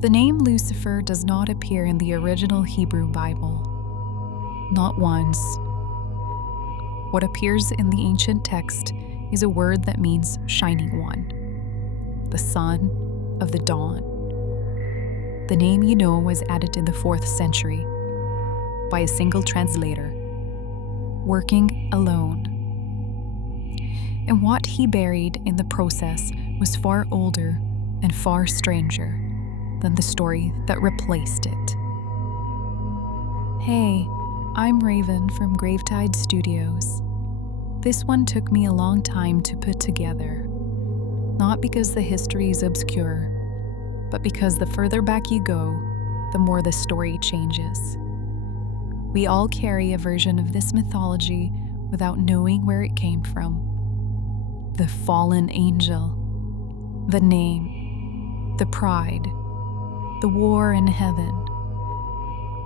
The name Lucifer does not appear in the original Hebrew Bible. Not once. What appears in the ancient text is a word that means shining one, the son of the dawn. The name was added in the 4th century by a single translator, working alone. And what he buried in the process was far older and far stranger than the story that replaced it. Hey, I'm Raven from Gravetide Studios. This one took me a long time to put together, not because the history is obscure, but because the further back you go, the more the story changes. We all carry a version of this mythology without knowing where it came from. The fallen angel, the name, the pride, the war in heaven.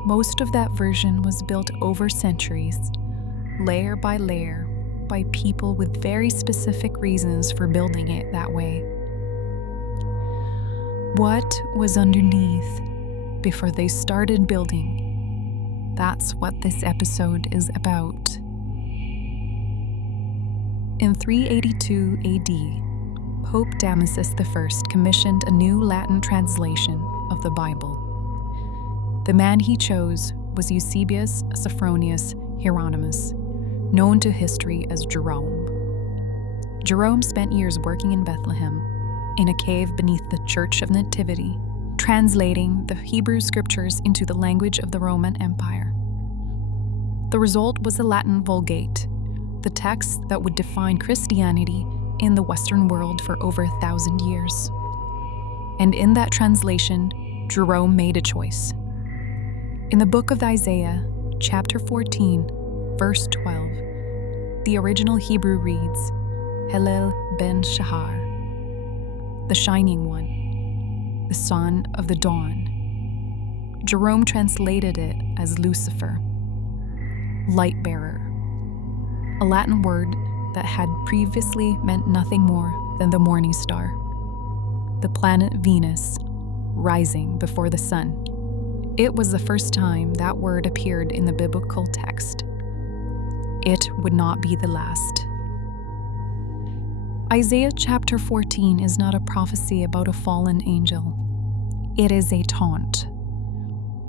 Most of that version was built over centuries, layer by layer, by people with very specific reasons for building it that way. What was underneath before they started building? That's what this episode is about. In 382 AD, Pope Damasus I commissioned a new Latin translation of the Bible. The man he chose was Eusebius Sophronius Hieronymus, known to history as Jerome. Jerome spent years working in Bethlehem, in a cave beneath the Church of Nativity, translating the Hebrew scriptures into the language of the Roman Empire. The result was the Latin Vulgate, the text that would define Christianity in the Western world for over 1,000 years. And in that translation, Jerome made a choice. In the Book of Isaiah, chapter 14, verse 12, the original Hebrew reads, helel ben shahar, the shining one, the son of the dawn. Jerome translated it as Lucifer, light bearer, a Latin word that had previously meant nothing more than the morning star, the planet Venus, rising before the sun. It was the first time that word appeared in the biblical text. It would not be the last. Isaiah chapter 14 is not a prophecy about a fallen angel. It is a taunt.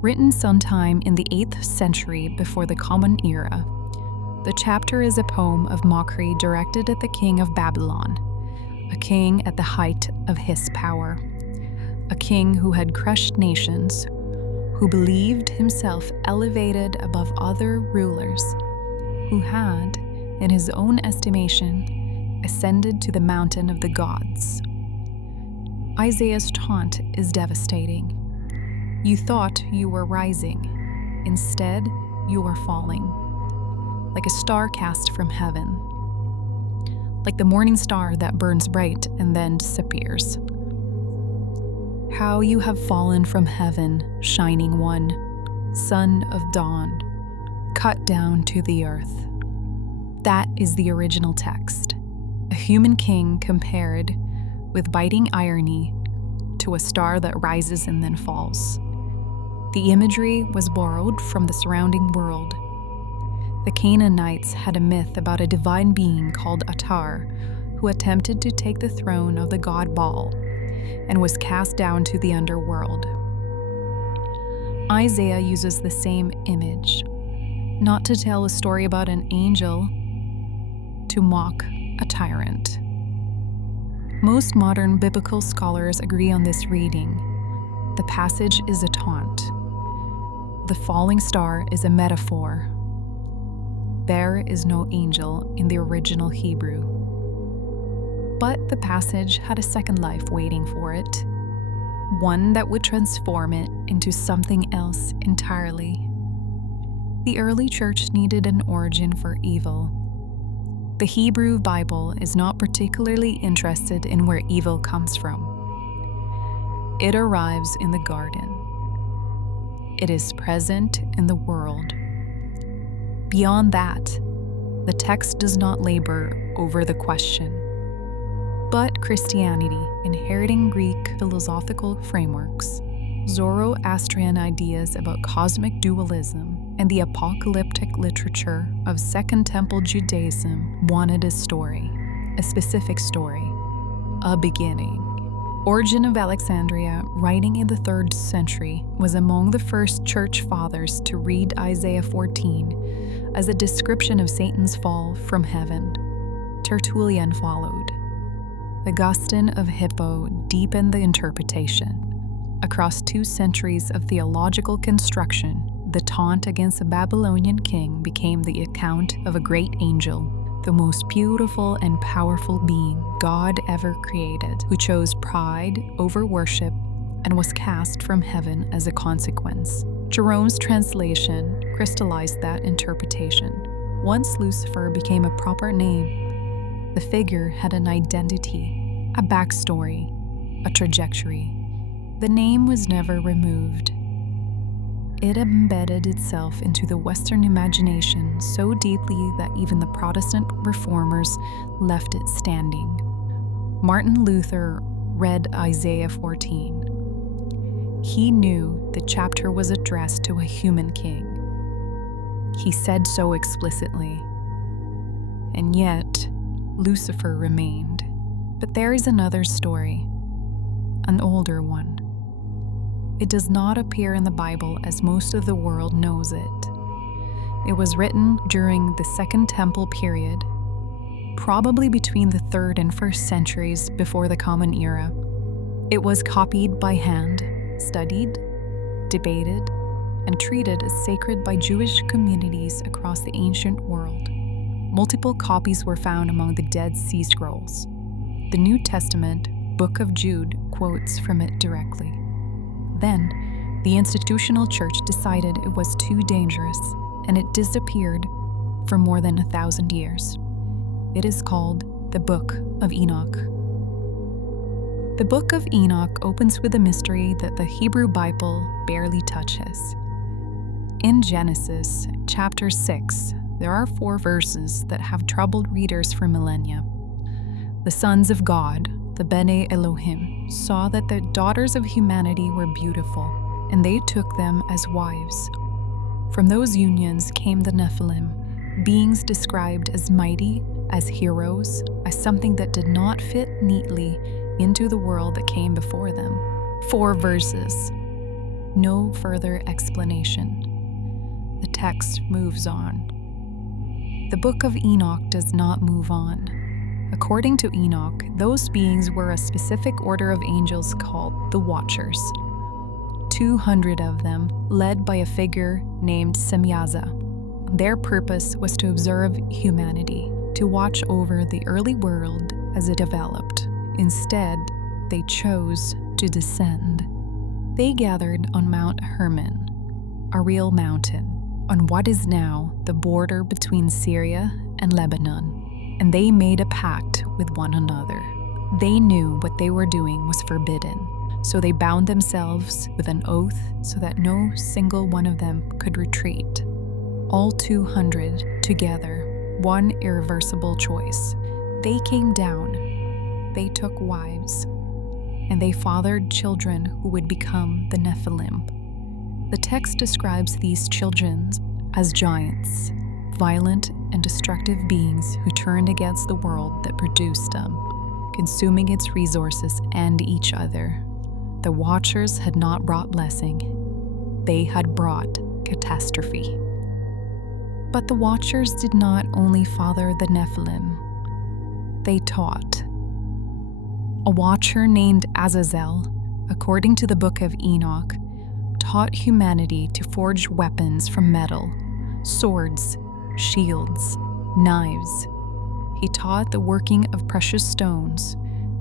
Written sometime in the 8th century before the Common Era, the chapter is a poem of mockery directed at the king of Babylon, a king at the height of his power, a king who had crushed nations, who believed himself elevated above other rulers, who had, in his own estimation, ascended to the mountain of the gods. Isaiah's taunt is devastating. You thought you were rising. Instead, you were falling. Like a star cast from heaven. Like the morning star that burns bright and then disappears. How you have fallen from heaven, shining one, son of dawn, cut down to the earth. That is the original text. A human king compared, with biting irony, to a star that rises and then falls. The imagery was borrowed from the surrounding world. The Canaanites had a myth about a divine being called Atar, who attempted to take the throne of the god Baal, and was cast down to the underworld. Isaiah uses the same image, not to tell a story about an angel, to mock a tyrant. Most modern biblical scholars agree on this reading. The passage is a taunt. The falling star is a metaphor. There is no angel in the original Hebrew. But the passage had a second life waiting for it, one that would transform it into something else entirely. The early church needed an origin for evil. The Hebrew Bible is not particularly interested in where evil comes from. It arrives in the garden. It is present in the world. Beyond that, the text does not labor over the question. But Christianity, inheriting Greek philosophical frameworks, Zoroastrian ideas about cosmic dualism and the apocalyptic literature of Second Temple Judaism wanted a story, a specific story, a beginning. Origen of Alexandria, writing in the 3rd century, was among the first church fathers to read Isaiah 14 as a description of Satan's fall from heaven. Tertullian followed. Augustine of Hippo deepened the interpretation. Across 2 centuries of theological construction, the taunt against a Babylonian king became the account of a great angel, the most beautiful and powerful being God ever created, who chose pride over worship and was cast from heaven as a consequence. Jerome's translation crystallized that interpretation. Once Lucifer became a proper name, the figure had an identity, a backstory, a trajectory. The name was never removed. It embedded itself into the Western imagination so deeply that even the Protestant reformers left it standing. Martin Luther read Isaiah 14. He knew the chapter was addressed to a human king. He said so explicitly. And yet, Lucifer remained. But there is another story, an older one. It does not appear in the Bible as most of the world knows it. It was written during the Second Temple period, probably between the 3rd and 1st centuries before the Common Era. It was copied by hand, studied, debated, and treated as sacred by Jewish communities across the ancient world. Multiple copies were found among the Dead Sea Scrolls. The New Testament, Book of Jude, quotes from it directly. Then, the institutional church decided it was too dangerous, and it disappeared for more than 1,000 years. It is called the Book of Enoch. The Book of Enoch opens with a mystery that the Hebrew Bible barely touches. In Genesis, chapter 6, there are 4 verses that have troubled readers for millennia. The sons of God, the Bene Elohim, saw that the daughters of humanity were beautiful, and they took them as wives. From those unions came the Nephilim, beings described as mighty, as heroes, as something that did not fit neatly into the world that came before them. 4 verses. No further explanation. The text moves on. The Book of Enoch does not move on. According to Enoch, those beings were a specific order of angels called the Watchers. 200 of them, led by a figure named Semyaza. Their purpose was to observe humanity, to watch over the early world as it developed. Instead, they chose to descend. They gathered on Mount Hermon, a real mountain, on what is now the border between Syria and Lebanon. And they made a pact with one another. They knew what they were doing was forbidden, so they bound themselves with an oath so that no single one of them could retreat. All 200 together, one irreversible choice. They came down, they took wives, and they fathered children who would become the Nephilim. The text describes these children as giants, violent and destructive beings who turned against the world that produced them, consuming its resources and each other. The Watchers had not brought blessing. They had brought catastrophe. But the Watchers did not only father the Nephilim. They taught. A Watcher named Azazel, according to the Book of Enoch, taught humanity to forge weapons from metal, swords, shields, knives. He taught the working of precious stones,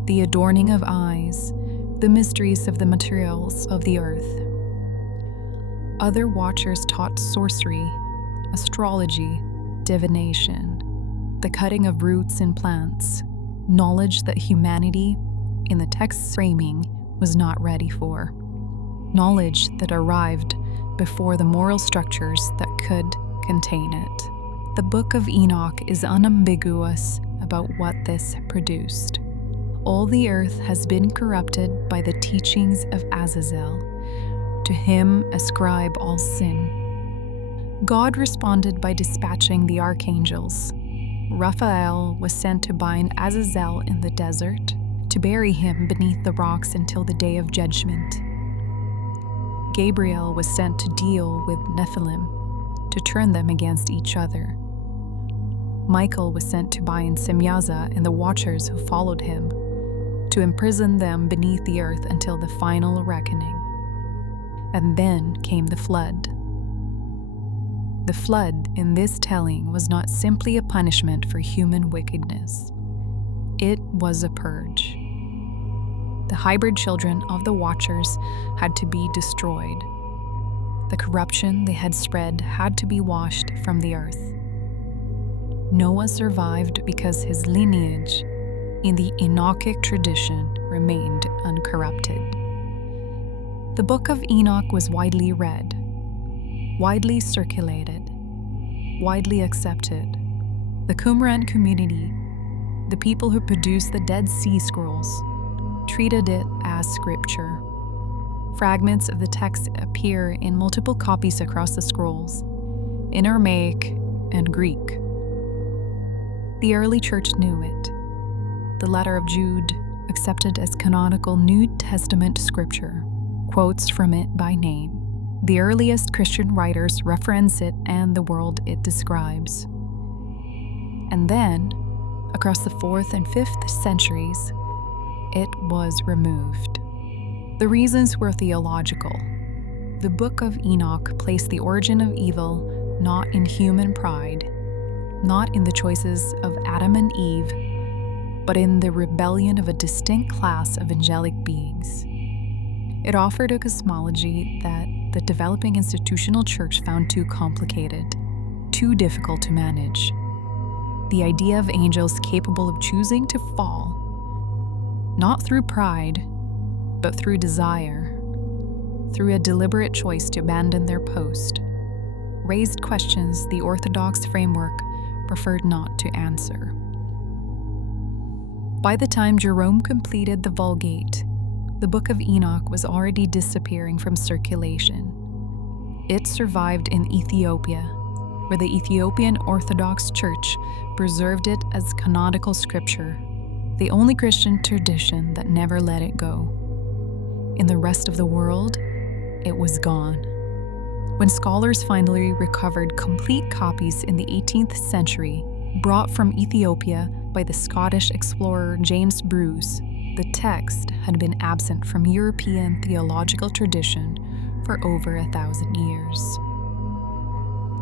the adorning of eyes, the mysteries of the materials of the earth. Other Watchers taught sorcery, astrology, divination, the cutting of roots and plants, knowledge that humanity, in the text's framing, was not ready for. Knowledge that arrived before the moral structures that could contain it. The Book of Enoch is unambiguous about what this produced. All the earth has been corrupted by the teachings of Azazel. To him ascribe all sin. God responded by dispatching the archangels. Raphael was sent to bind Azazel in the desert, to bury him beneath the rocks until the day of judgment. Gabriel was sent to deal with Nephilim, to turn them against each other. Michael was sent to bind Semyaza and the watchers who followed him, to imprison them beneath the earth until the final reckoning. And then came the flood. The flood in this telling was not simply a punishment for human wickedness. It was a purge. The hybrid children of the Watchers had to be destroyed. The corruption they had spread had to be washed from the earth. Noah survived because his lineage in the Enochic tradition remained uncorrupted. The Book of Enoch was widely read, widely circulated, widely accepted. The Qumran community, the people who produced the Dead Sea Scrolls, treated it as scripture. Fragments of the text appear in multiple copies across the scrolls, in Aramaic and Greek. The early church knew it. The letter of Jude, accepted as canonical New Testament scripture, quotes from it by name. The earliest Christian writers reference it and the world it describes. And then, across the 4th and 5th centuries, it was removed. The reasons were theological. The Book of Enoch placed the origin of evil not in human pride, not in the choices of Adam and Eve, but in the rebellion of a distinct class of angelic beings. It offered a cosmology that the developing institutional church found too complicated, too difficult to manage. The idea of angels capable of choosing to fall, not through pride, but through desire, through a deliberate choice to abandon their post, raised questions the orthodox framework preferred not to answer. By the time Jerome completed the Vulgate, the Book of Enoch was already disappearing from circulation. It survived in Ethiopia, where the Ethiopian Orthodox Church preserved it as canonical scripture, the only Christian tradition that never let it go. In the rest of the world, it was gone. When scholars finally recovered complete copies in the 18th century, brought from Ethiopia by the Scottish explorer James Bruce, the text had been absent from European theological tradition for over 1,000 years.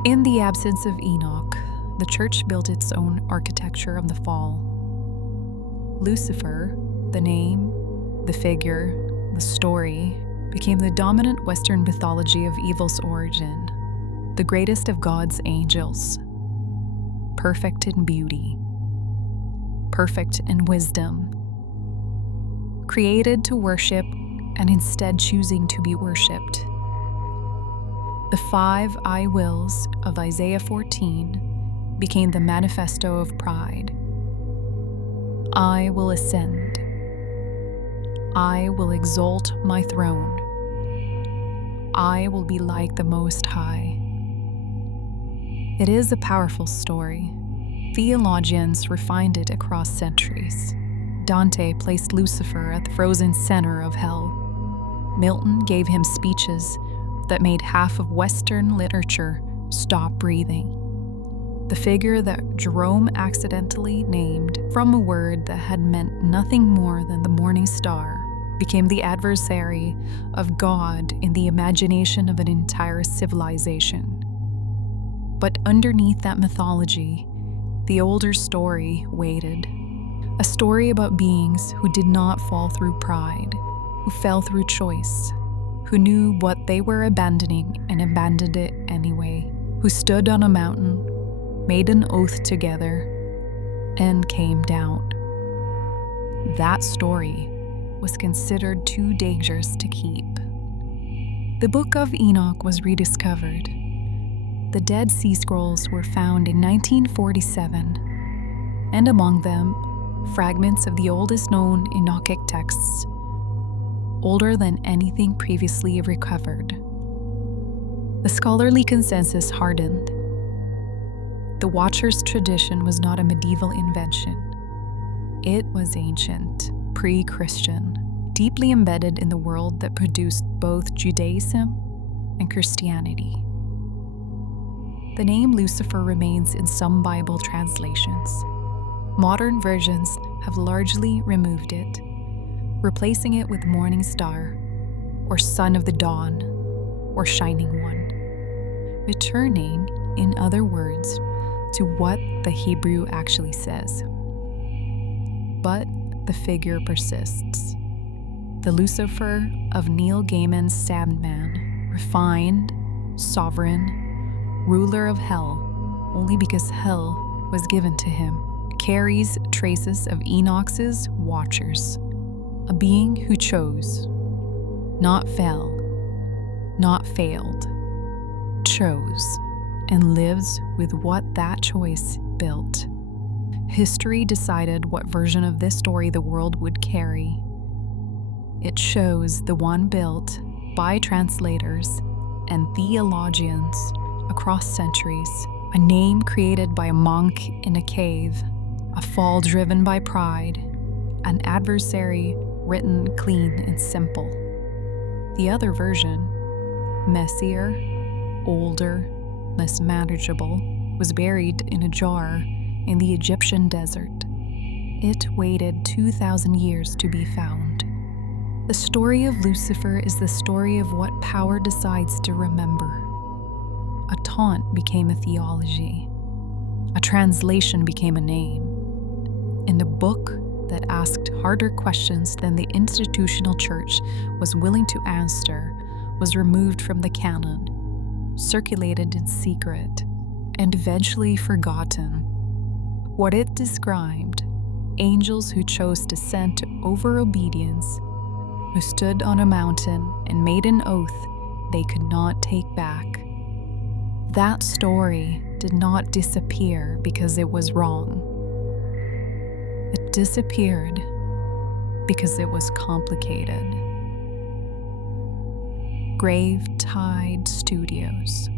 In the absence of Enoch, the church built its own architecture of the fall. Lucifer, the name, the figure, the story, became the dominant Western mythology of evil's origin, the greatest of God's angels, perfect in beauty, perfect in wisdom, created to worship and instead choosing to be worshipped. The 5 I wills of Isaiah 14 became the manifesto of pride. I will ascend. I will exalt my throne. I will be like the Most High. It is a powerful story. Theologians refined it across centuries. Dante placed Lucifer at the frozen center of hell. Milton gave him speeches that made half of Western literature stop breathing. The figure that Jerome accidentally named from a word that had meant nothing more than the morning star became the adversary of God in the imagination of an entire civilization. But underneath that mythology, the older story waited. A story about beings who did not fall through pride, who fell through choice, who knew what they were abandoning and abandoned it anyway, who stood on a mountain, made an oath together, and came down. That story was considered too dangerous to keep. The Book of Enoch was rediscovered. The Dead Sea Scrolls were found in 1947, and among them, fragments of the oldest known Enochic texts. older than anything previously recovered. The scholarly consensus hardened. The Watcher's tradition was not a medieval invention. It was ancient, pre-Christian, deeply embedded in the world that produced both Judaism and Christianity. The name Lucifer remains in some Bible translations. Modern versions have largely removed it, replacing it with morning star, or son of the dawn, or shining one, returning, in other words, to what the Hebrew actually says. But the figure persists. The Lucifer of Neil Gaiman's Sandman, refined, sovereign, ruler of hell, only because hell was given to him, carries traces of Enoch's Watchers, a being who chose, not fell, not failed, chose, and lives with what that choice built. History decided what version of this story the world would carry. It chose the one built by translators and theologians across centuries, a name created by a monk in a cave, a fall driven by pride, an adversary written clean and simple. The other version, messier, older, less manageable, was buried in a jar in the Egyptian desert. It waited 2,000 years to be found. The story of Lucifer is the story of what power decides to remember. A taunt became a theology. A translation became a name. And a book that asked harder questions than the institutional church was willing to answer was removed from the canon, circulated in secret, and eventually forgotten. What it described, angels who chose descent over obedience, who stood on a mountain and made an oath they could not take back. That story did not disappear because it was wrong. It disappeared because it was complicated. Grave Tide Studios.